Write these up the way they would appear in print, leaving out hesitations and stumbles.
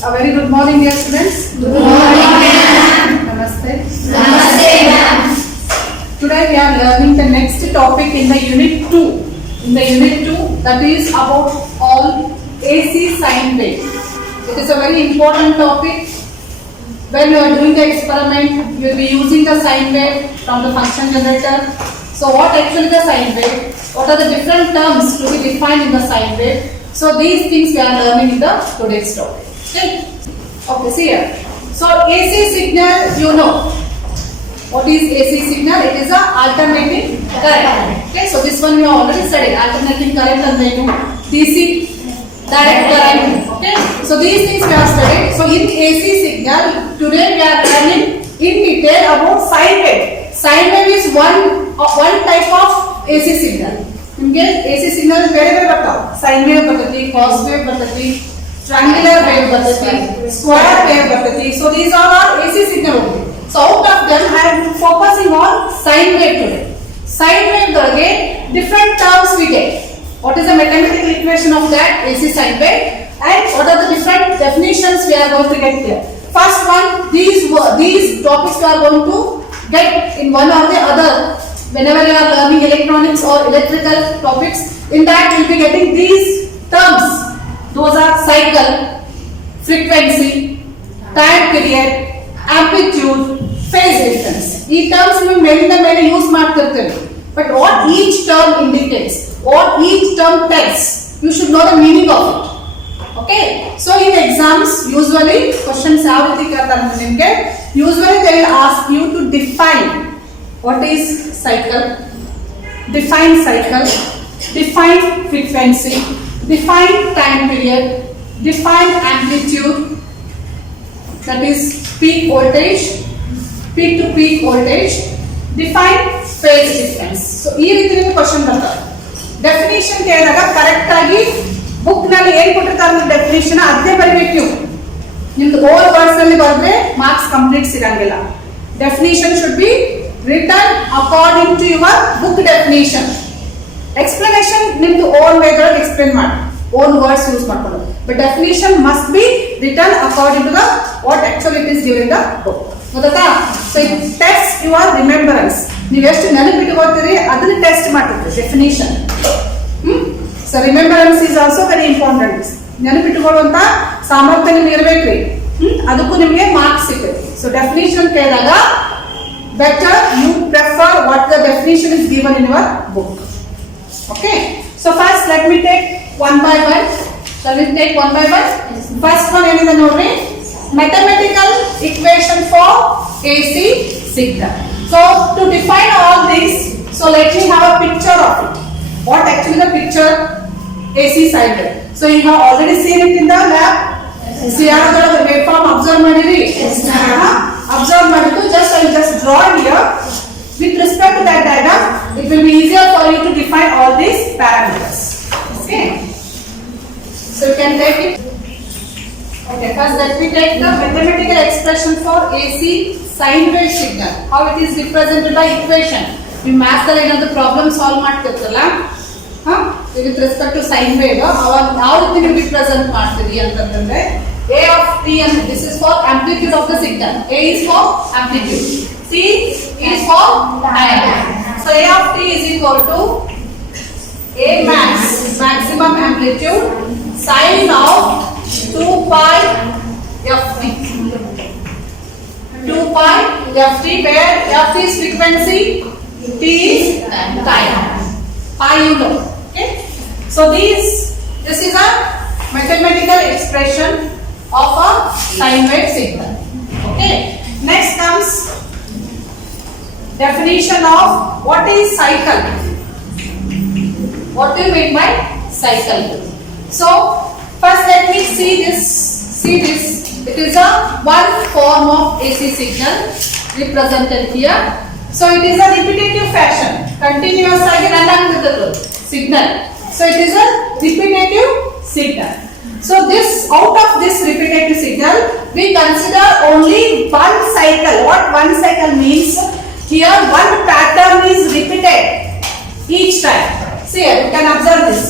A very good morning, dear students. Good morning, ma'am. Namaste. Namaste, ma'am. Today we are learning the next topic in the unit 2. In the unit 2, that is about all AC sine wave. It is a very important topic. When you are doing the experiment, you will be using the sine wave from the function generator. So what actually the sine wave? What are the different terms to be defined in the sine wave? So these things we are learning in the today's topic. Okay, see here. So AC signal, you know. What is AC signal? It is a alternating current. Okay, so this one we already studied. Alternating current and then DC direct current. Okay, so these things we have studied. So in AC signal, today we are learning in detail about sine wave. Sine wave is one type of AC signal. ನಿಮಗೆ AC signal ಬೇರೆ ಬೇರೆ ಬರ್ತಾವ. Sine wave ಬರ್ತೈತಿ, cos wave ಬರ್ತೈತಿ, triangular wave ಬರ್ತೈತಿ, square wave ಬರ್ತೈತಿ. So these are all AC signal only. So out of them I am focusing on sine wave today. Sine wave ಗಳಿಗೆ different terms we get. What is the mathematical equation of that AC sine wave and what are the different definitions we are going to get here. First one, these topics we are going to get in one or the other. Whenever you are learning electronics or electrical topics, in that you will be getting these terms. Those are cycle, frequency, time period, amplitude, phase difference. These terms we may use ಮಾಡ್ತಿರ್ತೀವಿ. But what each term indicates, what each term tells, you should know the meaning of it. Okay? So in exams, usually questions ಯಾವ ರೀತಿ ಕೇಳ್ತಾರೆ ನಿಮಗೆ? Usually they will ask you to define what is cycle, define frequency, define time period, define amplitude, that is peak voltage, peak to peak voltage, define phase difference. So ಈ ರೀತಿ ನಿಮಗೆ question ಬರ್ತದೆ. Definition ಕೇಳಿದಾಗ correct ಆಗಿ book ನಲ್ಲಿ ಏನು ಕೊಟ್ಟಿರ್ತಾರೆ ಅಂದ್ರೆ ಡೆಫಿನಿಷನ್ ಅದೇ ಬರಬೇಕು ನೀವು. ನಿಮ್ದು ಓಲ್ ವರ್ಡ್ಸ್ ಅಲ್ಲಿ ಬಂದ್ರೆ ಮಾರ್ಕ್ಸ್ ಕಂಪ್ಲೀಟ್ ಸಿಗಂಗಿಲ್ಲ. Definition should be written according to your book definition. Explanation ನಿಮ್ದು own way ಗಳಲ್ಲಿ explain ಮಾಡಿ, own words use ಮಾಡ್ಕೊಳ್ಳಿ. But definition must be written according to the what actually it is given in the book. ಗೊತ್ತಾ? So it tests your remembrance. ನೀವು ಎಷ್ಟು ನೆನಪಿಟ್ಟುಕೊಳ್ತೀರಿ ಅದನ್ನ test ಮಾಡ್ತೀರಿ definition. So remembrance is also very important. ನೆನಪಿಟ್ಟುಕೊಳ್ಳುವಂತ ಸಾಮರ್ಥ್ಯ ನಿಮಗೆ ಇರಬೇಕ್ರಿ. ಅದಕ್ಕೂ ನಿಮಗೆ ಮಾರ್ಕ್ಸ್ ಸಿಗುತ್ತೆ. So definition ಕೇಳಿದಾಗ better you prefer what the definition is given in your book. Okay, so first let me take one by one. First one ಏನಂತ ನೋಡ್ರಿ, mathematical equation for AC signal. So to define all this, so let me have a picture of it. What actually the picture AC sine wave. So you have already seen it in the lab. See ಯಾರಾದರೂ waveform observe ಮಾಡಿರಿ? Observe ಮಾಡಿದ್ದು just I will just draw here. With respect to that diagram, it will be easier for you to define all these parameters. Okay. So you can take it. Okay. First, let me take the mathematical expression for AC sine wave signal. How it is represented by equation. We math ಅಲ್ಲಿ ಏನಾದರೂ problem solve ಮಾಡ್ತಿರ್ತೀರಲ್ಲ, with respect to sine wave, ಅವಾಗ ಯಾವ ರೀತಿ ನೀವು represent ಮಾಡ್ತೀರಿ ಅಂತಂದ್ರೆ A of t, and this is for amplitude of the signal. A is for amplitude. T is for time. So A of t is equal to A max, maximum amplitude, sine of 2 pi ft. 2 pi ft, where f is frequency, t is time. Pi you know. Okay. So this is a mathematical expression of a sine wave signal. Okay. Next comes definition of what is cycle. What do you mean by cycle? So first let me see this. It is a one form of AC signal represented here. So it is a repetitive fashion, continuous ಆಗಿ run ಆಗ್ತಿರೋದು signal. So it is a repetitive signal. So this, out of this repetitive signal, we consider only one cycle. What one cycle means? Here one pattern is repeated each time. See here, you can observe this.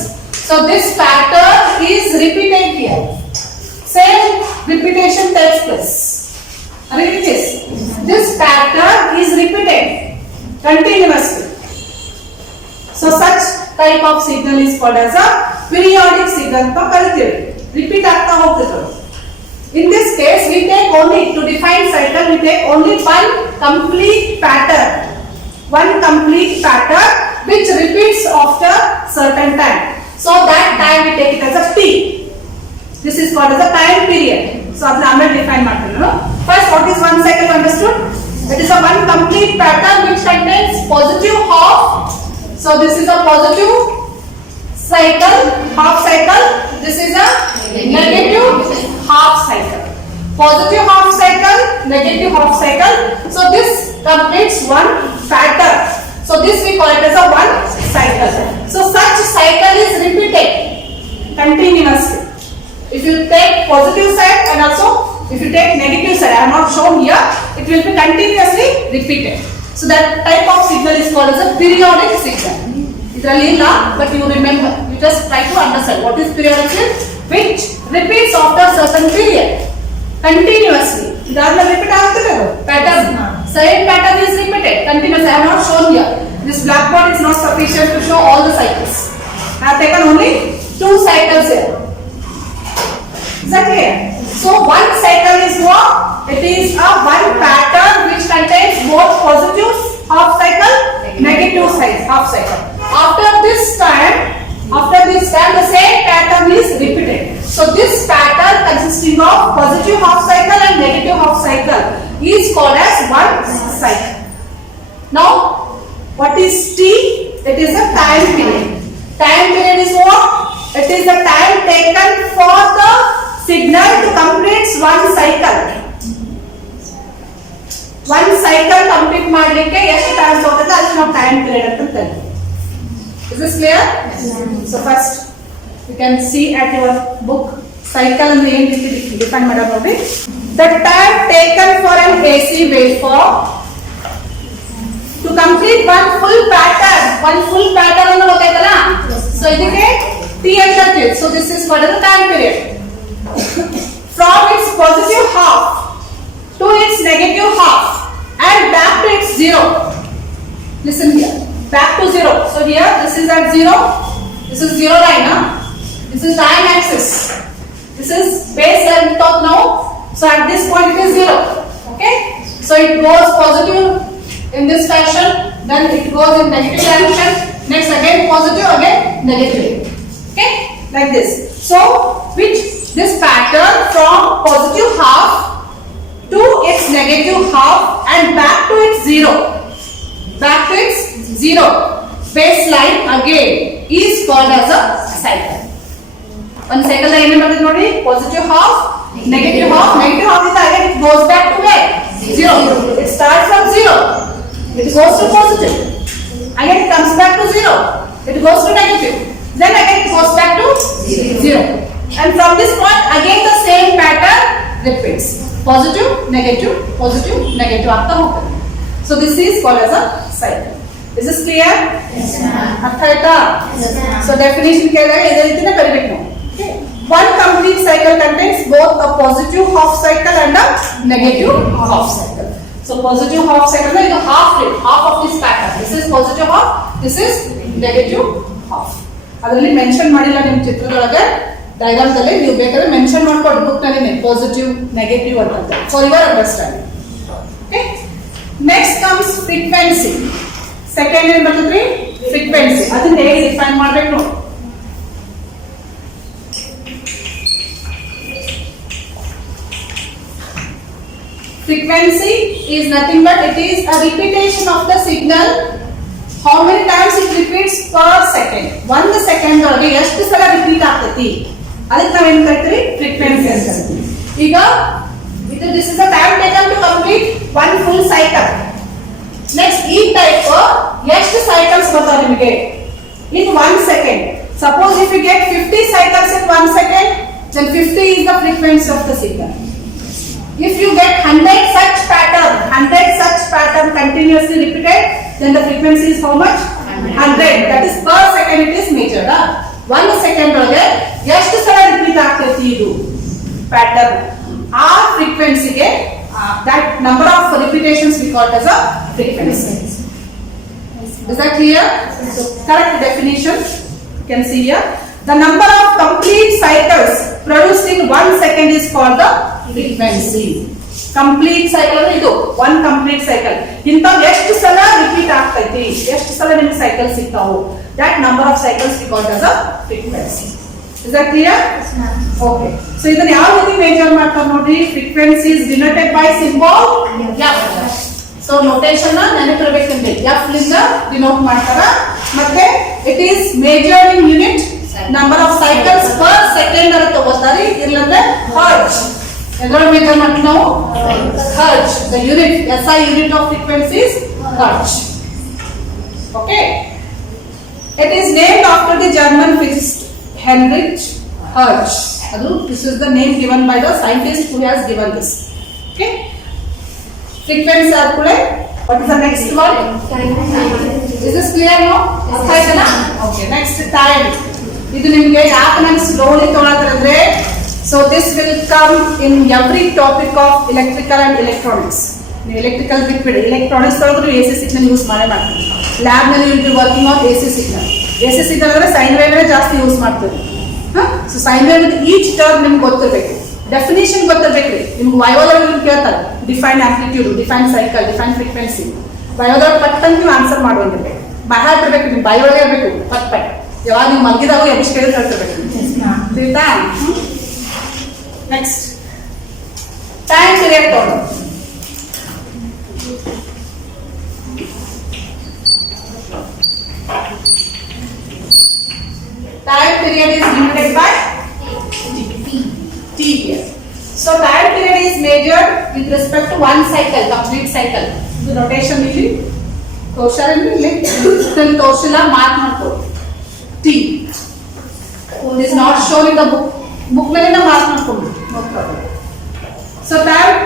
So this pattern is repeated here. same repetition takes place. Read this. This pattern is repeated continuously. So such type of signal is called as a periodic signal. Repeat ಆಗ್ತಾ ಹೋಗ್ತಿದ್ರು. In this case, we take only, to define cycle, we take only one complete pattern. One complete pattern which repeats after certain time. So that time we take it as a T. This is called as a time period. So adna amele define ಮಾಡ್ತೀನಿ ನಾನು. First, what is one cycle understood? It is a one complete pattern which contains positive half. So this is a positive cycle, half cycle. This is a negative half cycle. Positive half cycle, negative half cycle. So this completes one pattern. So this we call it as a one cycle. So such cycle is repeated continuously. If you take positive side and also if you take negative side, I have not shown here, it will be continuously repeated. So that type of signal is called as a periodic signal. Idralli illa, but you remember, you just try to understand what is periodic signal, which repeats after certain period continuously. Idadna repeat agutade pattern. Same pattern is repeated continuously. I have not shown here. This blackboard is not sufficient to show all the cycles. I have taken only 2 cycles here. Is that clear? So one cycle is what? It is a one pattern which contains both positive half cycle, negative half cycle. After this time, the same pattern is repeated. So this pattern consisting of positive half cycle and negative half cycle is called as one cycle. Now, what is T? It is a time period. Time period is what? It is the time taken for the signal to complete one cycle. One cycle complete ಮಾಡಲಿಕ್ಕೆ ಎಷ್ಟು time ತಗೊಳುತ್ತೆ ಅದನ್ನ ನಾವು time period ಅಂತ ಕರೀತೀವಿ. Is this clear? Yes. So first you can see at your book cycle and ಏನು ರೀತಿ define ಮಾಡೋದು ನೋಡಿ. The time taken for an AC waveform to complete one full pattern ಅನ್ನು ಗೊತ್ತಾಯ್ತಲ್ಲ. So ಇದಕ್ಕೆ T ಅಂತ ಹೇಳ್ತೀವಿ. So this is called as a time period. From its positive half to its negative half and back to its zero. Listen here, back to zero. So here this is at zero, this is zero line, this is time axis, this is base and top now. So at this point it is zero. Okay, so it goes positive in this fashion, then it goes in negative direction, next again positive, again negative. Okay, like this. So which this pattern from positive half to its negative half and back to its zero baseline again is called as a cycle. One cycle la ಏನು ಮಾಡ್ತೀವಿ ನೋಡಿ, positive half, negative half is again it goes back to where? Zero. It starts from zero, it goes to positive, again it comes back to zero, it goes to negative, then again it goes back to zero. And from this point again the same pattern repeats. Positive, negative ಆಗ್ತಾ ಹೋಗ್ತದೆ. So this is called as a cycle. Is this clear? Yes, ma'am. ಅರ್ಥ ಆಯ್ತಾ? Yes, ma'am. So definition ಕೇಳಿದಾಗ ಇದೇ ರೀತಿನೇ ಬರೀಬೇಕು ನಾವು. One complete cycle contains both a positive half cycle and a negative half cycle. So positive half cycle is half of this pattern. This is positive half, this is negative half. ಅದರಲ್ಲಿ mention ಮಾಡಿಲ್ಲ ನಿಮ್ಮ ಚಿತ್ರದೊಳಗೆ, diagrams ಅಲ್ಲಿ ನೀವು ಬೇಕಾದ್ರೆ mention ಮಾಡ್ಕೊಂಡು book ನಲ್ಲಿ positive negative ಅಂತ for your understanding. Okay, next comes frequency. Second ಏನ್ ಬರ್ತದ್ರಿ? ಫ್ರೀಕ್ವೆನ್ಸಿ. ಅದನ್ನ ಹೇಗೆ ಡಿಫೈನ್ ಮಾಡ್ಬೇಕು ನೋಡಿ. Frequency is nothing but it is a repetition of the signal. How many times it repeats per second? 1 second ಒಳಗೆ ಎಷ್ಟು ಸಲ ರಿಪೀಟ್ ಆಗ್ತೈತಿ ಅದಕ್ಕೆ ನಾವು ಏನು ಕರಿತೀವಿ? ಫ್ರೀಕ್ವೆನ್ಸಿ ಅಂತ ಕರಿತೀವಿ. ಈಗ this is the time taken to complete one full cycle. Next ಈ ಟೈಪ್ ಎಷ್ಟು ಸೈಕಲ್ಸ್ ಬರ್ತಾವೆ ನಿಮಗೆ in 1 second? Suppose if you get 50 cycles in 1 second, then 50 is the frequency of the signal. If you get 100 such pattern continuously repeated, then the frequency is how much? 100. That is per second it is measured. 1 second ಒಳಗೆ ಎಷ್ಟು ಸಲ repeat ಆಗ್ತೈತಿ ಇದು? pattern. Our frequency ಗೆ that number of repetitions we call it as a frequency. Is that clear? Correct definition. You can see here. The number of complete cycles produced in 1 second is called the frequency. Complete cycle ಇದು one complete cycle. ಇಂಥವು ಎಷ್ಟು ಸಲ repeat ಆಗ್ತೈತಿ, ಎಷ್ಟು ಸಲ ನಿಮ್ಗೆ cycle ಸಿಗ್ತಾವು, that number of cycles we call it as a frequency. Is that clear? Okay. So ಇದನ್ನ ಯಾವ ರೀತಿ ಮೆಜರ್ ಮಾಡ್ತಾರೆ ನೋಡಿ, frequency is denoted by symbol F. So notation ನೆನಪಿರಬೇಕಂದ್ರೆ F ಲಿಂದ ಡಿನೋಟ್ ಮಾಡ್ತಾರ. ಮತ್ತೆ it is measured in unit number of cycles per second ಅಂತ ತಗೋತಾರೆ, ಇಲ್ಲಂದ್ರೆ hertz. ಎದರ ಮೆಜರ್ ಮಾಡ್ತೀವಿ ನಾವು? Hertz. The unit SI unit of frequency is hertz. Okay. It is named after the German physicist Heinrich Hertz. This is the name given by the scientist who has given this. Okay. Frequency arcule. What is the next one? Is this clear now? Okay. Next time. Idu nimge yaake nanu slowly tolladre. So this will come in every topic of electrical and electronics. Electrical bitbid electronics ತಗೊಂಡ್ರು AC signal use ಮಾಡೇ ಮಾಡ್ತೀವಿ. Lab ನಲ್ಲಿ will be working on AC signal. AC signal ಅಂದ್ರೆ sine wave ಜಾಸ್ತಿ use ಮಾಡ್ತೀವಿ. So sine wave each term ನಿಮ್ಗೆ ಗೊತ್ತಿರಬೇಕು, definition ಗೊತ್ತಿರಬೇಕ್ರಿ. ನಿಮ್ಗೆ ವಯೋದೊಳಗೆ ಕೇಳ್ತಾರೆ define amplitude, define cycle, define frequency. ವಯೋದೊಳಗೆ ಪಟ್ಟಂತ ನೀವು ಆನ್ಸರ್ ಮಾಡುವಂತಿರ್ಬೇಕು, ಬಾಯ್ ಇರ್ಬೇಕು, ನಿಮ್ಮ ಬಾಯೊಳಗೆ ಇರಬೇಕು ಪಟ್. ಯಾವಾಗ ನೀವು ಮಲಗಿದಾಗ ಎಬಿಷ್ಟು ಕೇಳಿ ಹೇಳ್ತಿರ್ಬೇಕು. ತಿಳಿತಾ? ನೆಕ್ಸ್ಟ್ ಟೈಮ್ ಪೀರಿಯಡ್ ತಗೊಂಡು time period is denoted by T here. So time period is measured with respect to one cycle, complete cycle. The notation ಇಲ್ಲಿ ತೋರ್ಸಾರಲ್ಲಿ ತೋರ್ಸಿಲ್ಲ, ಮಾರ್ಕ್ ಮಾಡ್ಕೊ. T. It is not shown in the book. Book ಮೇಲೆ mark ಮಾಡ್ಕೊಂಡು. No problem. So time,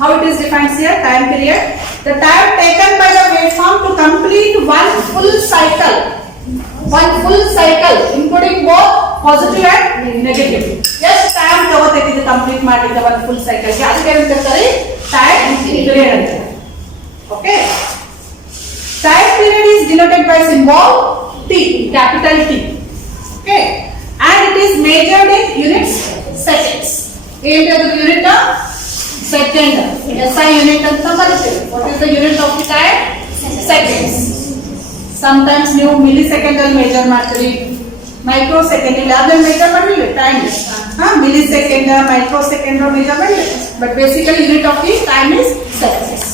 how it is defined here? Time period. The time taken by the waveform to complete one full cycle. One full cycle including both positive and negative. Yes, time ತಗೋತೈತಿ ಇದು complete ಮಾಡಿದ one full cycle ಗೆ ಅದಕ್ಕೆ ಏನು ಅಂತಾರೆ? Time period ಅಂತಾರೆ. Okay. Time period is denoted by symbol T, capital T. Okay. And it is measured in units seconds. ಏನು ಅದು unit? Second. SI unit ಅಂತ ಬರುತ್ತೆ. What is the unit of the time? Seconds. Sometimes ನೀವು millisecond ಅಲ್ಲಿ measure ಮಾಡ್ತೀರಿ, microsecond ಇಲ್ಲಿ ಅದನ್ನ measure ಮಾಡಿಲ್ಲ ಟೈಮ್. millisecond, microsecond ಮೆಜರ್ ಮಾಡಿಲ್ಲ, but basically unit of the time is seconds.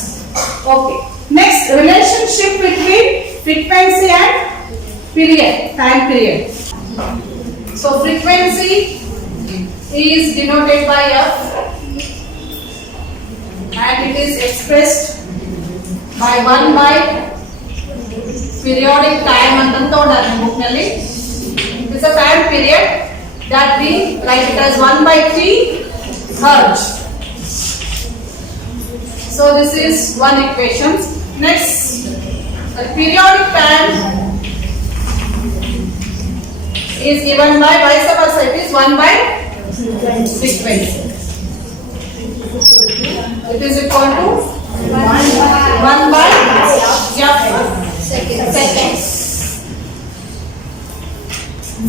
Okay. Next, relationship between frequency and period, time period. So frequency is denoted by F and it is expressed by 1 by periodic time ಅಂತ ತಗೊಂಡಾರೆ ನಿಮ್ಮ book ನಲ್ಲಿ. It is a time period that we write it as 1 by T hertz. So this is one equation. Next, the periodic time is given by vice versa. It is 1 by frequency. It is equal to 1 by seconds.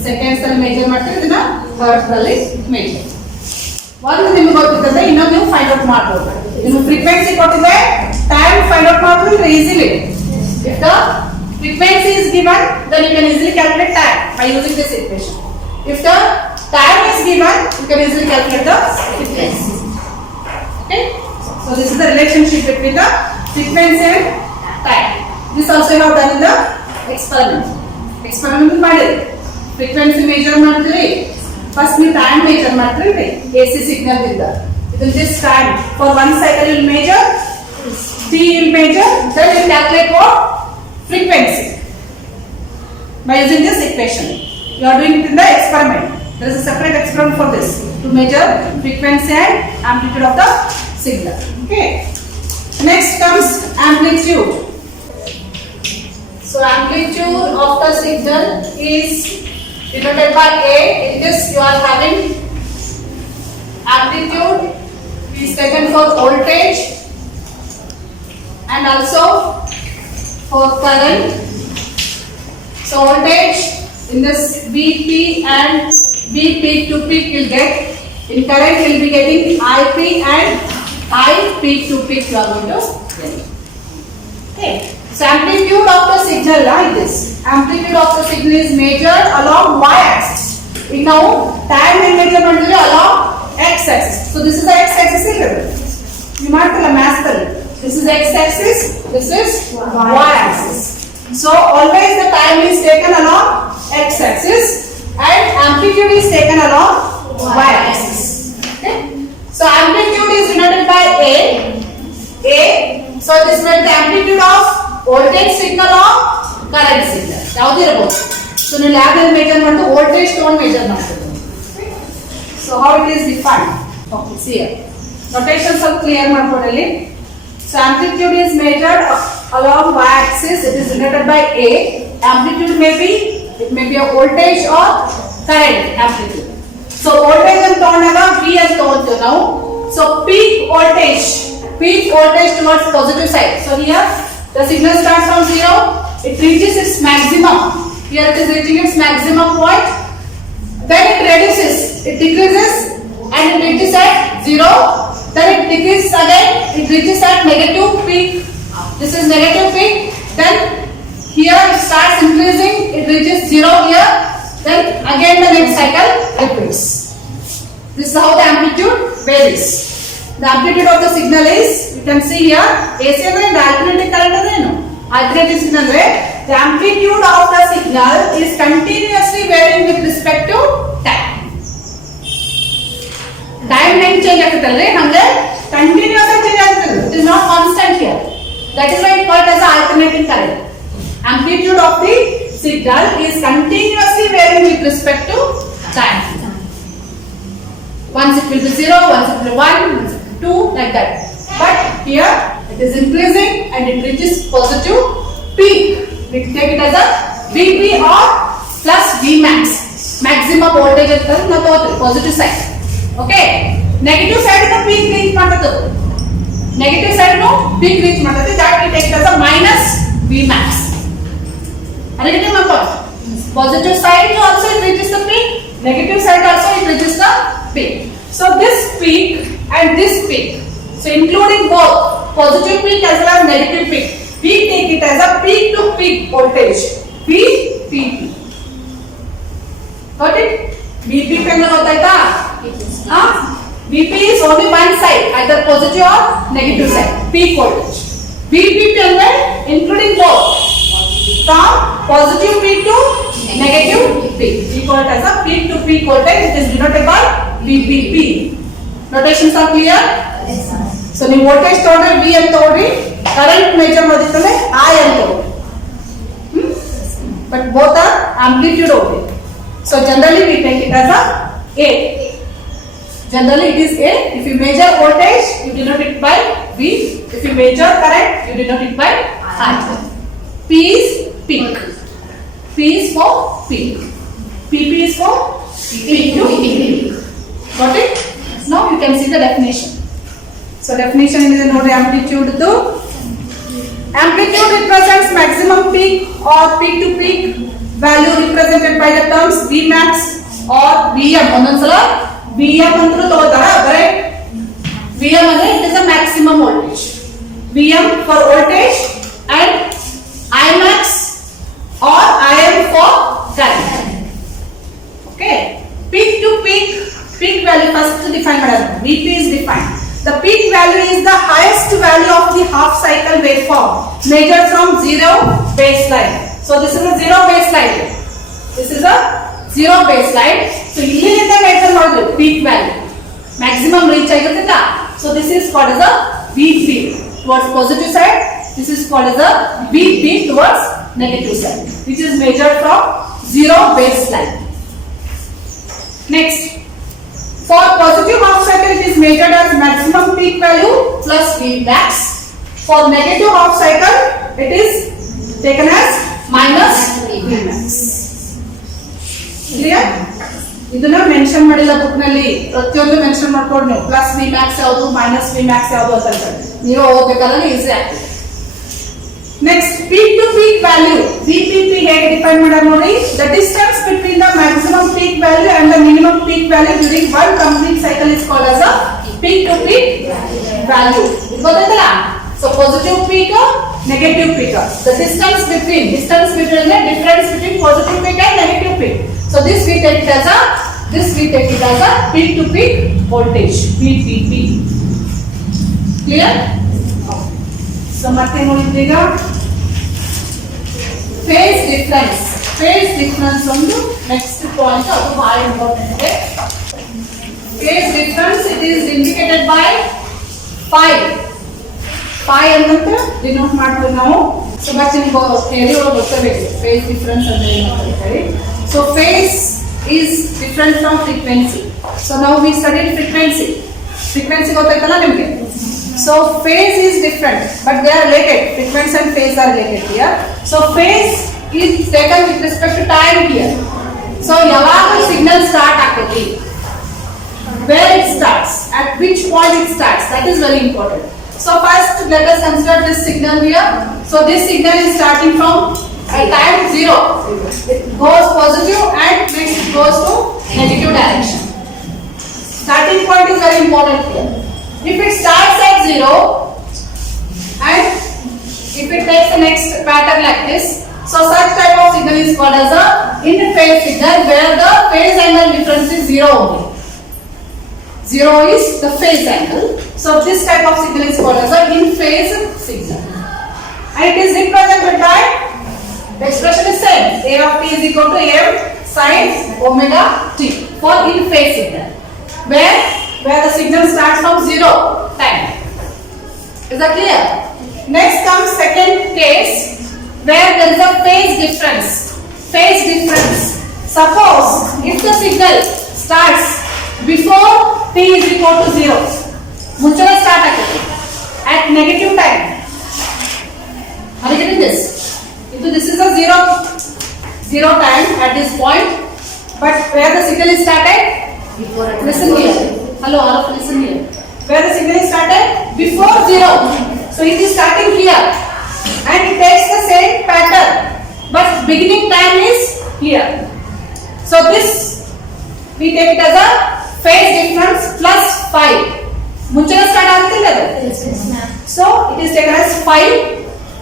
Seconds ಅಲ್ಲಿ measure ಮಾಡ್ತೀವಿ, ಇದನ್ನ hertz ಅಲ್ಲಿ measure. ಒಂದು ನಿಮ್ಗೆ ಗೊತ್ತಿರ್ತದೆ, ಇನ್ನೊಂದು ನೀವು find out ಮಾಡ್ಬೋದು. ನಿಮ್ಗೆ ಫ್ರೀಕ್ವೆನ್ಸಿ ಕೊಟ್ಟಿದೆ, ಟೈಮ್ ಫೈಂಡ್ ಔಟ್ ಮಾಡ್ಬೋದು easily. If the frequency is given, then you can easily calculate time by using this equation. If the time is given, you can easily calculate the frequency. Okay? So this is the relationship between the frequency and time. This also you have done in the experiment. Experiment ಮಾಡಿರಿ. Frequency measure ಮಾಡ್ತೀರಿ, first ನೀವು time measure ಮಾಡ್ತೀರಿ AC signal ದಿಂದ. It will this time for one cycle you will measure, T will measure, then you calculate what? Frequency by using this equation. You are doing it in the experiment. There is a separate experiment for this to measure frequency and amplitude of the signal. Okay. Next comes amplitude. So amplitude of the signal is denoted by A. In this you are having amplitude is taken for voltage and also for current. So voltage in this Vp and V peak to peak will get. In current we will be getting Ip and I peak to peak you are going to get. Okay. So amplitude of the signal like this. Amplitude of the signal is measured along y-axis. Now time and measurement along x-axis. So this is the x-axis here. You mark the master. This is x-axis. This is y-axis. So always the time is taken along x-axis and amplitude is taken along y-axis. Okay. So amplitude is denoted by A. So this is the amplitude of voltage signal or current signal. So you lab and measurement voltage tone measurement. So how it is defined? Okay, see here. Notations are clear. So amplitude is measured along y-axis. It is denoted by A. Amplitude may be a voltage or current amplitude. So voltage and tone V and tone now. So peak voltage towards positive side. So here the signal starts from 0, it reaches its maximum. Here it is reaching its maximum point. Then it reduces, it decreases and it reaches at 0. Then it decreases again, it reaches at negative peak. This is negative peak. Then here it starts increasing, it reaches 0 here. Then again the next cycle repeats. This is how the amplitude varies. The amplitude of the signal is, you can see here, AC and alternating current. Alternating signal, the amplitude of the signal is continuously varying with respect to time. Time change continuously change. It is not constant here. That is why it called as alternating current. Amplitude of the signal is continuously varying with respect to time. Once it will be 0, once it will be 1, 2, like that. But here it is increasing and it reaches positive peak. We take it as a Vp or plus Vmax. Maximum voltage is the positive side. Okay. Negative side is the peak reach. Negative side no peak reach. That we take it as a minus Vmax. Positive side also it reaches the peak. Negative side also it reaches the peak. So this peak and this peak, so including both positive peak as well as negative peak, we take it as a peak to peak voltage, VP. Got it? VP can VP is only one side, either positive or negative side, peak voltage. VP including both, from positive peak to negative peak. We call it as a peak to peak voltage. It is denoted by VPP. Notations are clear? Yes. So the voltage total V and current measure I and but both are amplitude only. So generally we take it as A. Generally it is A. If you measure voltage, you denote it by V. If you measure current, you denote it by I. P is peak. P is for peak. PP is for peak to peak. Got it? Now you can see the definition. So definition is note amplitude to. Amplitude represents maximum peak or peak to peak value represented by the terms Vmax or Vm. Vm antru togotara, right? Vm it is a maximum voltage. Vm for voltage and Imax or Im for current. Okay. Peak to peak value first defined. Vp is defined. The peak value is the highest value of the half cycle waveform measured from zero baseline. So this is a zero baseline. This is a zero baseline. So illinda measure peak value. Maximum reach agutita. So this is called as a Vp towards positive side. This is called as a Vp towards negative side, which is measured from zero baseline. Next, for positive half cycle it is measured as maximum peak value plus Vmax. For negative half cycle it is taken as minus Vmax. Clear? ಇದನ್ನ mention ಮಾಡಿಲ್ಲ book ನಲ್ಲಿ, ಪ್ರತಿಯೊಂದು mention ಮಾಡ್ಕೊಂಡು ನೀವು plus V max ಯಾವುದು minus V max ಯಾವುದು ಅಂತ ನೀವು ಹೋಗ್ಬೇಕಾದ್ರೆ ಈಸಿ ಆಗ್ತದೆ. Next peak to peak value, VPP ಹೇಗೆ ಡಿಫೈನ್ ಮಾಡೋದು ನೋಡಿ. The distance between the maximum peak value and the minimum peak value during one complete cycle is called as a peak to peak value. ಗೊತ್ತಾಯ್ತಲ್ಲ? So positive peak, negative peak. The distance between the difference between positive peak and negative peak. So this we take it as a peak to peak voltage, VPP. Clear? So ಮತ್ತೆ ನೋಡಿದ್ರೀಗ phase difference ಒಂದು next point, ಅದು ಬಹಳ important ಇದೆ. Phase difference, it is indicated by phi ಅಂತ denote ಮಾಡ್ತೀವಿ ನಾವು. So ಮತ್ತೆ ನಿಮಗೆ ಥಿಯರಿ ಒಳಗೆ ಗೊತ್ತಬೇಕು ಫೇಸ್ ಡಿಫರೆನ್ಸ್ ಅಂದ್ರೆ ಏನು ಅಂತ ಹೇಳಿ. So phase is different from frequency. So ನಾವು ವಿ ಸ್ಟಡಿಡ್ ಫ್ರೀಕ್ವೆನ್ಸಿ ಗೊತ್ತಾಯ್ತಲ್ಲ ನಿಮಗೆ. So phase is different but they are related. Frequency and phase are related here. So phase is taken with respect to time here. So ಯಾವಾಗ signal start ಆಗ್ತೈತಿ, where it starts, at which point it starts, that is very important. So first let us consider this signal here. So this signal is starting from at time 0. It goes positive and next it goes to negative direction. Starting point is very important here. If it starts at 0 and if it takes the next pattern like this, so such type of signal is called as a in-phase signal, where the phase angle difference is 0 only. 0 is the phase angle. So this type of signal is called as a in-phase signal. And it is represented by, the expression is same, A of t is equal to m sin omega t for in-phase signal. Where the signal starts from 0 time. Is that clear? Next comes second case, where there is a phase difference. Suppose if the signal starts before t is equal to 0, ಮುಂಚೆನೇ start ಆಗುತ್ತೆ at negative time. Are you getting this? This is a zero time at this point, but where the signal is started? Before. Listen here. Hello, all of listen here. Where the signal is started? Before 0. So it is starting here and it takes the same pattern, but beginning time is here. So this we take it as a phase difference plus phi. ಮುಂಚೆನೇ start ಆಗ್ತಿಲ್ಲ ಅದು. So it is taken as phi,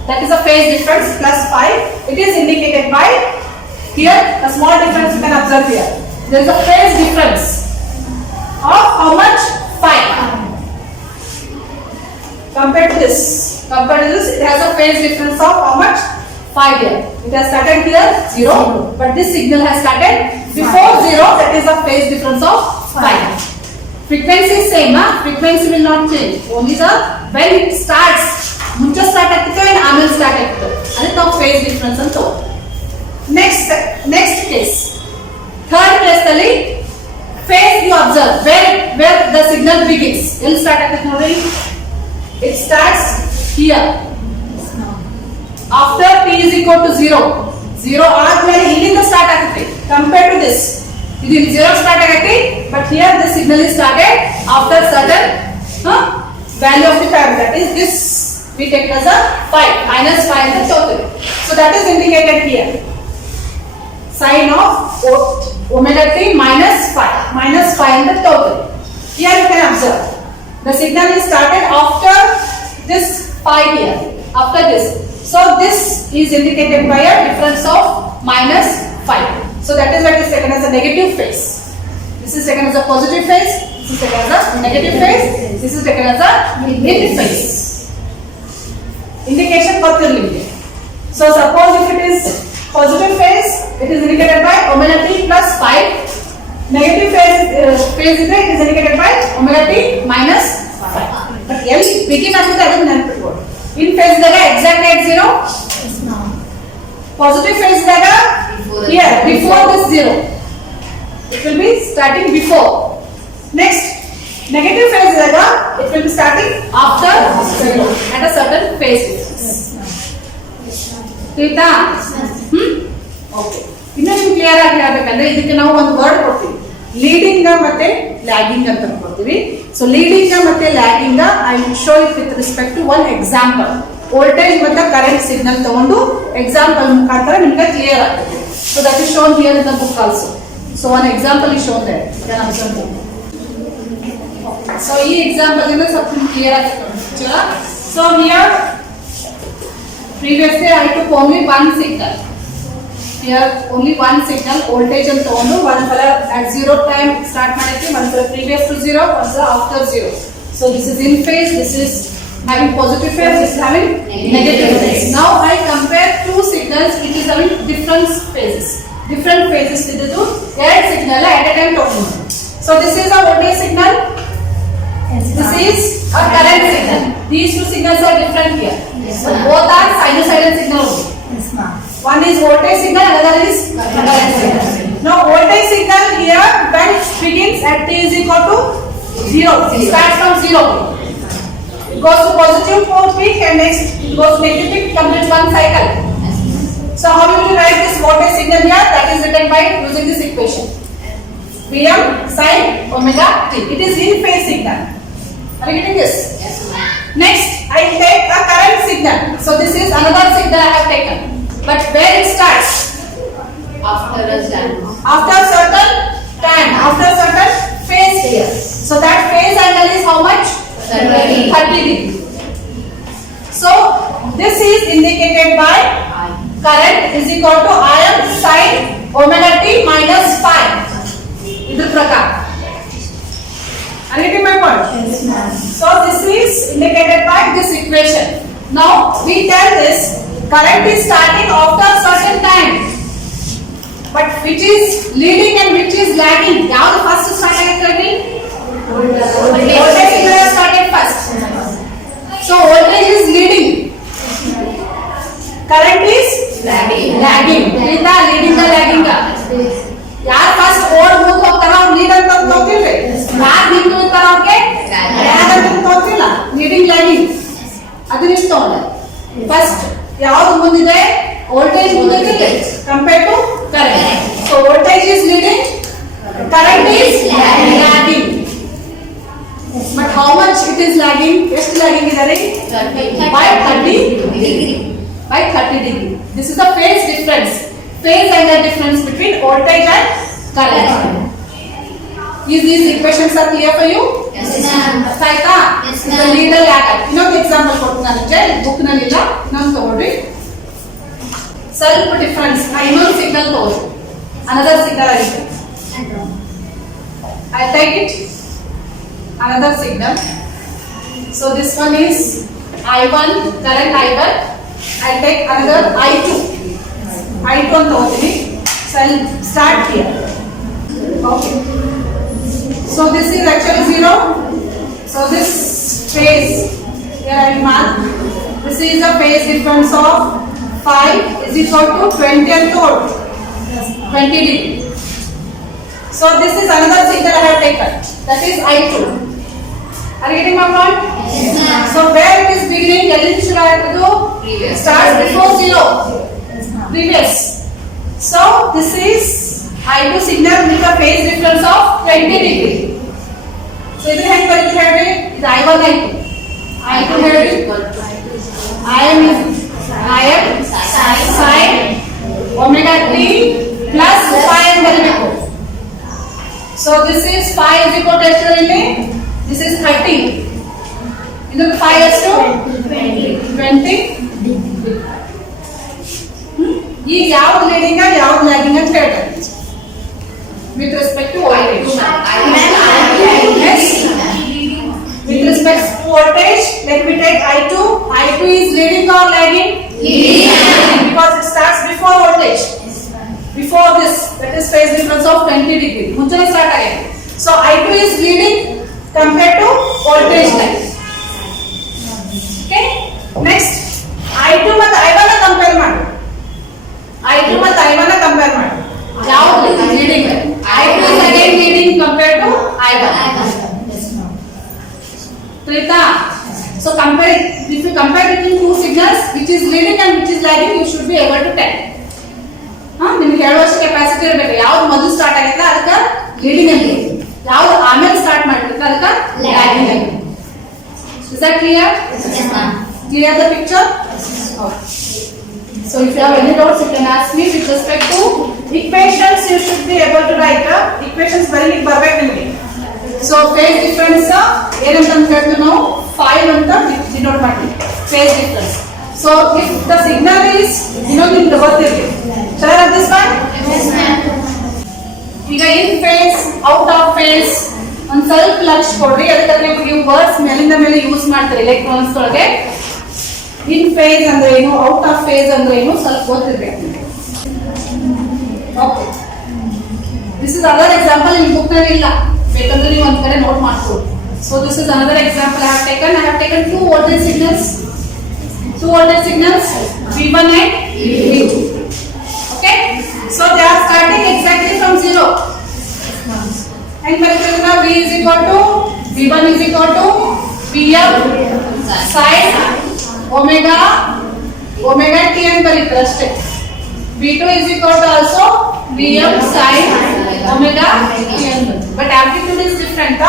that is a phase difference plus phi. It is indicated by here a small difference you can observe here. There is a phase difference of how much? Phi. Compared to this, it has a phase difference of how much? Phi here. It has started here 0, but this signal has started before 0. That is a phase difference of phi. Frequency is same, frequency will not change. Only the when it starts, ಮುಂಚೆ start ಆಗ್ತಿತ್ತು and ಆಮೇಲೆ start ಆಗ್ತಿತ್ತು, ಅದಕ್ಕೆ ನಾವು phase difference ಅಂತ. Next case, third case ಅಲ್ಲಿ phase you observe where the signal begins. ಎಲ್ಲಿ start ಆಗ್ತೈತೆ ನೋಡಿ. It starts here after t is equal to 0 ಆದ್ಮೇಲೆ ಇಲ್ಲಿಂದ ಸ್ಟಾರ್ಟ್ ಆಗುತ್ತೆ. ಕಂಪೇರ್ ಟು ದಿಸ್, ಇದು 0 ಸ್ಟಾರ್ಟ್ ಆಗುತ್ತೆ, but here the signal is started after certain value of the time, that is this we take as a phi, minus phi in the total. So that is indicated here, sin of omega t minus phi in the total. Here you can observe the signal is started after this phi here, after this. So this is indicated by a difference of minus phi. So that is what is taken as a negative phase. This is taken as a positive phase. This is taken as a negative phase. This is taken as a in phase. Indication ಗೊತ್ತಿರಲಿ. So suppose if it is positive phase, it is indicated by omega t plus phi. Negative phase is indicated by omega t minus phi. But ಎಲ್ಲಿ begin ಆಗುತ್ತೆ ಅದನ್ನ ನೆನಪಿಟ್ಕೊಳ್ಳಿ. In phase ದಾಗ exact at 0. Positive phase ದಾಗ here before this 0. It will be starting before. Next, negative phase ದಾಗ it will be starting after 0 at a certain phase difference. Okay. ಇನ್ನು ನಿಮ್ಗೆ clear ಆಗಿ ಹೇಳಬೇಕಂದ್ರೆ ಇದಕ್ಕೆ ನಾವು ಒಂದು ವರ್ಡ್ ಕೊಡ್ತೀವಿ. ಲೀಡಿಂಗ್ ಮತ್ತೆ ಲ್ಯಾಗಿಂಗ್ ಅಂತ ಅನ್ಕೊಳ್ತೀವಿ. ಸೊ ಲೀಡಿಂಗ್ ಮತ್ತೆ lagging I will show it with respect to one example. Voltage ಮತ್ತೆ ಕರೆಂಟ್ ಸಿಗ್ನಲ್ ತಗೊಂಡು ಎಕ್ಸಾಂಪಲ್ ಮುಖಾಂತರ ನಿಮ್ಗೆ ಕ್ಲಿಯರ್ ಆಗ್ತದೆ. So that is shown here in the book also. So one example is shown there. So ಈ example ಇಂದ ಸ್ವಲ್ಪ clear ಆಗ್ತದೆ. So here previously I took only one signal. Here only one signal voltage ಅಂತ ತಗೊಂಡು one color at 0 time start ಮಾಡಿದ್ವಿ, one color previous to 0, one color after 0. So this is in phase, this is having positive phase, this is having negative phase. Now I compare two signals which is having different phases. Different phases ಇದ್ದು ಎರಡು signal at a time ತಗೊಂಡು. So this is a voltage signal. This is a current signal. These two signals are different here. So both are sinusoidal signal only. One is voltage signal, another is current signal. Now voltage signal here when it begins at t is equal to 0. It starts from 0. It goes to positive pole peak and next it goes to negative peak, completes one cycle. So how will you write this voltage signal here? That is written by using this equation. Vm sin omega t. It is in phase signal. Are you getting this? Yes, ma'am. Next, I take a current signal. So this is another signal I have taken. But where it starts? After a time. After certain time, after certain phase here. So that phase angle is how much? 30 degree. So this is indicated by current is equal to Im sin omega t minus phi. Idhu prakar. Are you getting my point? Yes, ma'am. So this is indicated by this equation. Now we tell this current is starting after a certain time. But which is leading and which is lagging? Now the first start again. Voltage signal started first. So voltage is leading. Current is lagging. Leading the lagging. ಯಾರು first ಓಡ್ ಮುಂದೆ ಹೋಗ್ತಾರ ಅವ್ರು lead ಅಂತ ತಗೋತಿಲ್ರಿ, ಯಾರು ಹಿಂದೆ ಹೋಗ್ತಾರ ಅವ್ರಿಗೆ ಲ್ಯಾಗ್ ಅಂತ ತಗೋತಿಲ್ಲ. ಲೀಡಿಂಗ್ ಲ್ಯಾಗಿಂಗ್ ಅದನ್ನ ಇಷ್ಟು ತಗೊಂಡ. ಫಸ್ಟ್ ಯಾವ್ದು ಮುಂದಿದೆ? ವೋಲ್ಟೇಜ್ ಮುಂದಿದೆ compare to current. So voltage is leading, current is lagging. But how much it is lagging? ಎಷ್ಟು ಲ್ಯಾಗಿಂಗ್ ಇದೆ? by 30 degree. By 30 degree. This is the phase difference. Phase angle difference between voltage and current. Is these equations are clear for you? Yes, ma'am. ಅರ್ಥ ಆಯ್ತಾ? Yes, The ma'am. leader ladder. ಇನ್ನೊಂದು example ಕೊಡ್ತೀನಿ, book ನಲ್ಲಿ ಇಲ್ಲ, ಇನ್ನೊಂದು ತಗೊಳ್ರಿ. ಸ್ವಲ್ಪ difference. ಇನ್ನೊಂದು ಸಿಗ್ನಲ್ ತಗೊಳ್ಳಿ, ಅನದರ್ ಸಿಗ್ನಲ್ ಆಗಿದೆ. I take it another signal. So this one is I1, current I1. I take another I2. I2 ಅಂತ ಹೋಗ್ತೀನಿ. So I'll start here. Okay. So this is actually 0. So this phase here I will mark. This is a phase difference of 5 is equal to 20 and 20 degree. So this is another signal I have taken. That is I2. Are you getting my point? Yes, ma'am. So where it is beginning, element should I have to do? Previous. Starts before 0. Previous. So this is I2 signal with a phase difference of 20 degree. So ಇದು ಹೆಂಗೆ ಬರೀತೀವಿ ಹೇಳ್ರಿ? ಇದು I1 I2. I2 ಹೇಳ್ರಿ. Im sin omega t plus phi ಅಂತ ಬರೀಬೇಕು. So this is phi is equal to ಎಷ್ಟು ಇಲ್ಲಿ? This is 30. ಇದು phi ಎಷ್ಟು? 20. ಈಗ ಯಾವ್ದು ಲೀಡಿಂಗ್ ಯಾವ್ದು ಲ್ಯಾಗಿಂಗ್ ಅಂತ ಹೇಳ್ತಾರೆ with respect to voltage. With respect to voltage, let me take I2. I2 is leading or lagging? Leading. Because it starts before voltage. Before this, that is phase difference of 20 degree. ಮುಂಚೆನೇ start ಆಗಿದೆ. So I2 is leading compared to voltage line. Okay? Next, I2 ಮತ್ತು I1 ನ compare ಮಾಡಿ. I2 ಮತ್ತು I1 ನ compare ಮಾಡಿ. ಯಾವುದು leading? I2 is again leading compared to I1. Prita. So compare, if you compare between two signals, which is leading and which is lagging, you should be able to tell. ನಿಮ್ಗೆ ಹೇಳುವಷ್ಟು capacity ಇರಬೇಕು. ಯಾವ್ದು ಮೊದಲು start ಆಗಿಲ್ಲ ಅದಕ್ಕೆ leading angle ಯಾವ್ದು ಆಮೇಲೆ start ಮಾಡಿರ್ತಾರೆ ಅದಕ್ಕೆ lagging angle. Is that clear? Yes, ma'am. Clear the picture? Okay. So if you have any doubts, you can ask me with respect to equations. You should be able to write equations very perfect ನಿಮಗೆ. So phase difference ಏನಂತ ಹೇಳ್ತೀವಿ ನಾವು 5 ಅಂತ denote ಮಾಡ್ತೀವಿ phase difference. So if the signal is ನಿಮಗೆ ಗೊತ್ತಿರಲಿ. Shall I have this one? Yes, ma'am. ಈಗ ಇನ್ face out of face ಒಂದು ಸ್ವಲ್ಪ ಲಕ್ಷ ಕೊಡ್ರಿ. ಅದಕ್ಕೆ ನೀವು ವರ್ಡ್ಸ್ ಮೇಲಿಂದ ಮೇಲೆ ಯೂಸ್ ಮಾಡ್ತಾರೆ ಎಲೆಕ್ಟ್ರಾನಿಕ್ಸ್ ಒಳಗೆ. ಇನ್ ಫೇಸ್ ಅಂದ್ರೆ ಏನು, ಔಟ್ ಆಫ್ ಫೇಸ್ ಅಂದ್ರೆ ಏನು ಸ್ವಲ್ಪ ಗೊತ್ತಿರ್ಬೇಕು. Okay, this is other example ನಿಮ್ಮ ಬುಕ್ ನಲ್ಲಿ ಇಲ್ಲ, ಬೇಕಂದ್ರೆ ನೀವು ಒಂದ್ ಕಡೆ ನೋಟ್ ಮಾಡ್ಕೊಳ್ಳಿ. So this is another example I have taken two voltage signals V1 and V2. Okay, so they are starting exactly from 0. And now V is equal to V1 is equal to Vm sin omega t and ಬರೀತಾರೆ ಅಷ್ಟೇ. V2 is equal to also Vm sin omega t and but amplitude is different.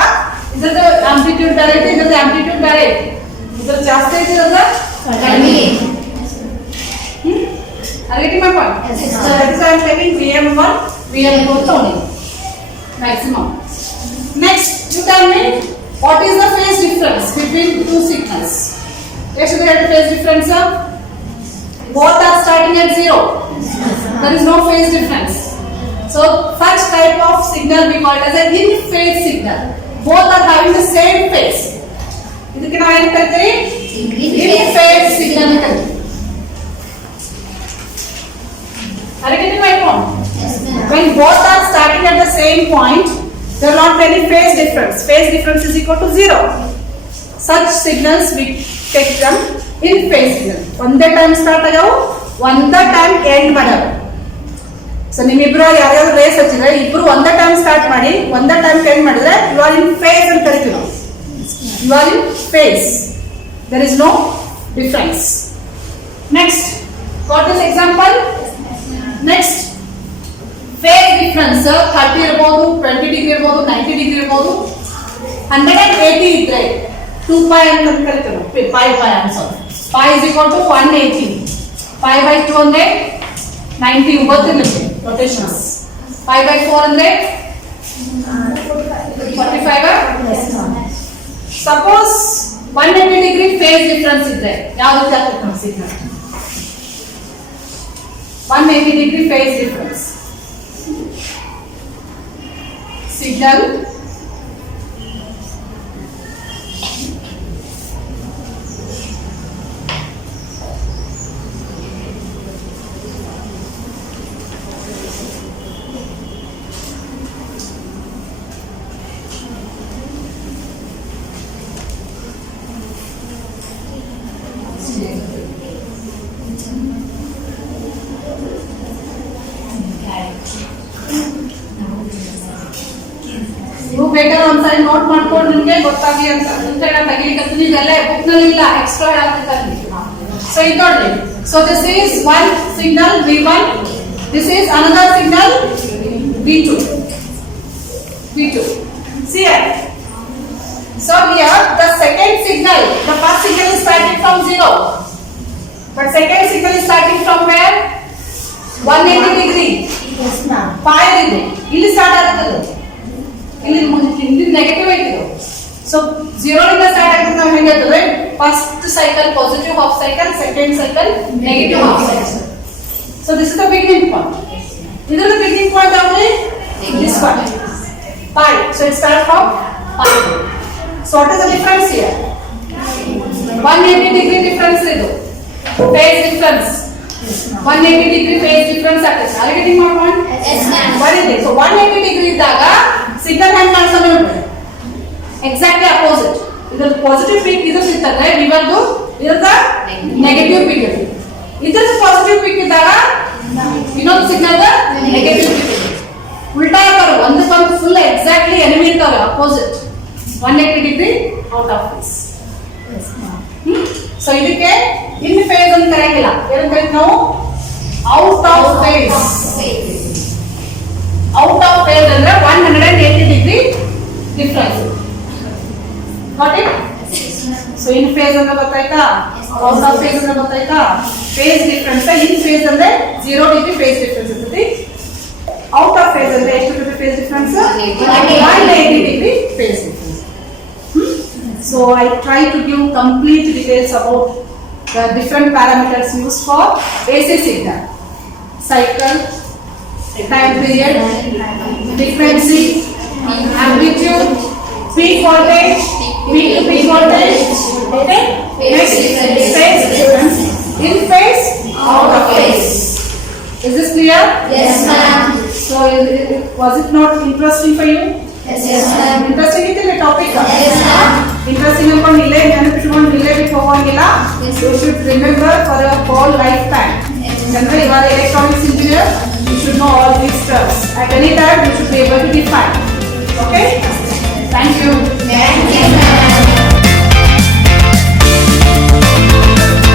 ಇದರ amplitude direct, ಇದರ amplitude direct. ಇದರ ಜಾಸ್ತಿ ಇದೆ, ಇದರ ಕಡಿಮೆ. Are you getting my point? Yes, So that is why I am taking Vm1, Vm2 only maximum. Next, you tell me what is the phase difference between two signals? What should be the phase difference? Both are starting at 0. There is no phase difference. So first type of signal we call it as an in-phase signal. Both are having the same phase. ಇದಕ್ಕೆ ನಾವು ಏನು ಕರೀತೀವಿ? In-phase signal ಅಂತ ಕರೀತೀವಿ. Are you getting my point? Yes, ma'am. When both are starting at the same point, there will not be any phase difference. Phase difference is equal to 0. Such signals we take them in phase signal. ಒಂದೇ time start ಆಗ್ಯಾವು, ಒಂದೇ time end ಮಾಡ್ಯಾವ. So ನಿಮ್ಮಿಬ್ರು ಯಾವ್ಯಾವ್ದು race ಹಚ್ಚಿದ್ರೆ ಇಬ್ರು ಒಂದೇ time start ಮಾಡಿ ಒಂದೇ ಟೈಮ್ ಎಂಡ್ ಮಾಡಿದ್ರೆ ಯು ಆರ್ ಇನ್ ಫೇಸ್ ಅಂತ ಕರಿತೀವಿ ನಾವು. You are in phase. There is no difference. Next, got this example? Next, phase difference 30 ಇರಬಹುದು, 20 ಡಿಗ್ರಿ ಇರಬಹುದು, 90 ಡಿಗ್ರಿ ಇರಬಹುದು. 180 ಇದ್ರೆ 2 pi ಅಂತ ಕರಿತೀವಿ. pi answer. pi is equal to 180. pi by 2 ಅಂದ್ರೆ 90 ಗೊತ್ತಿರುತ್ತೆ ರೊಟೇಷನ್ಸ್. pi by 4 ಅಂದ್ರೆ 45. Yes, ma'am. Suppose 180 degree phase difference ಇದ್ರೆ ಯಾವ ರೀತಿ ಆಗ್ತದೆ ನಮ್ಮ signal? 180 degree phase difference. Signal ನೀವು ಬೇಕಾದ್ರೆ ಒಂದ್ಸರಿ ನೋಟ್ ಮಾಡ್ಕೊಂಡು ನಿಮ್ಗೆ ಗೊತ್ತಾಗ್ಲಿ ಅಂತ ಮುಂಚೆ ನಾನು ತೆಗಿಲಿಕ್ಕೆ ಇದೆಲ್ಲ ಬುಕ್ ನಲ್ಲಿ ಇಲ್ಲ, ಎಕ್ಸ್ಟ್ರಾ ಹೇಳ್ತಿದ್ದಾರೆ. ಸೊ ಇದು ನೋಡ್ರಿ. So this is one signal V1, this is another signal V2. See here. So here the second signal, the first signal is starting from 0, but second signal is starting from where? 180 degree. Yes, ma'am. 5 ಇದೆ, ಇಲ್ಲಿ start ಆಗುತ್ತದೆ. ಇಲ್ಲಿ negative ಐತಿ. So 0 ಇಂದ start ಆಗುತ್ತೆ. ನಾವು ಹೆಂಗೆ ಹೇಳ್ತೇವೆ? First cycle positive half cycle, second cycle negative half cycle. So this is the beginning point. ಇದರ ಬಿಗಿನಿಂಗ್ ಪಾಯಿಂಟ್ ಯಾವುದು? This one, pi. So it starts from pi. So what is the difference here? 180 degree difference ಇದು phase difference. 180 degree phase difference ಆಗ್ತದೆ. Are you getting my point? Yes, ma'am. What is it? So 180 degree ಇದ್ದಾಗ signal ಹೆಂಗ್ ಕಾಣಿಸ್ತದೆ ನೋಡಿ, exactly opposite. ಇದರ positive peak ಇದು ಸಿಗ್ತದೆ, ಇವರದು ಇದರ ನೆಗೆಟಿವ್ ಪೀಕ್ ಇದೆ. ಇದರ ಪಾಸಿಟಿವ್ ಪೀಕ್ ಇದ್ದಾಗ ಇನ್ನೊಂದು ಸಿಗ್ನಲ್ ನೆಗೆಟಿವ್ ಪೀಕ್ ಇದೆ. ಉಲ್ಟಾ ಇರ್ತಾರೆ, ಒಂದಕ್ಕೊಂದು ಫುಲ್ ಎಕ್ಸಾಕ್ಟ್ಲಿ ಎನಿಮಿ ಇರ್ತಾರೆ, opposite. 180 degree out of phase. So ಇದಕ್ಕೆ ಇನ್ ಫೇಸ್ ಅಂತ ಕರೆಯಂಗಿಲ್ಲ, ಏನಂತ ಕರಿತೀವಿ ನಾವು? Out of phase. Out of phase ಅಂದ್ರೆ 180 difference. Got it? So in phase ಅಂದ್ರೆ ಗೊತ್ತಾಯ್ತಾ? Out of phase ಅಂದ್ರೆ ಗೊತ್ತಾಯ್ತಾ? Phase difference in phase ಅಂದ್ರೆ 0 degree phase difference ಇರ್ತದೆ. Out of phase ಅಂದ್ರೆ ಎಷ್ಟು degree phase difference? 180 degree phase difference. So I try to give complete details about the different parameters used for AC signal. Cycle, time period, frequency, amplitude, peak voltage, peak to peak voltage. Okay? Next, phase difference. In phase, out of phase. Is this clear? Yes, ma'am. So was it not interesting for you? Yes, ma'am. Interesting is the topic. Yes, ma'am. Interesting ಅನ್ಕೊಂಡು ಇಲ್ಲೇ ನೆನಪಿಟ್ಕೊಂಡು ಇಲ್ಲೇ ಬಿಟ್ಟು ಹೋಗಂಗಿಲ್ಲ. You should remember for your whole lifetime. Whenever you are electronics engineer, you should know all these terms. At any time, you should be able to define. Okay? Thank you. Thank you, ma'am.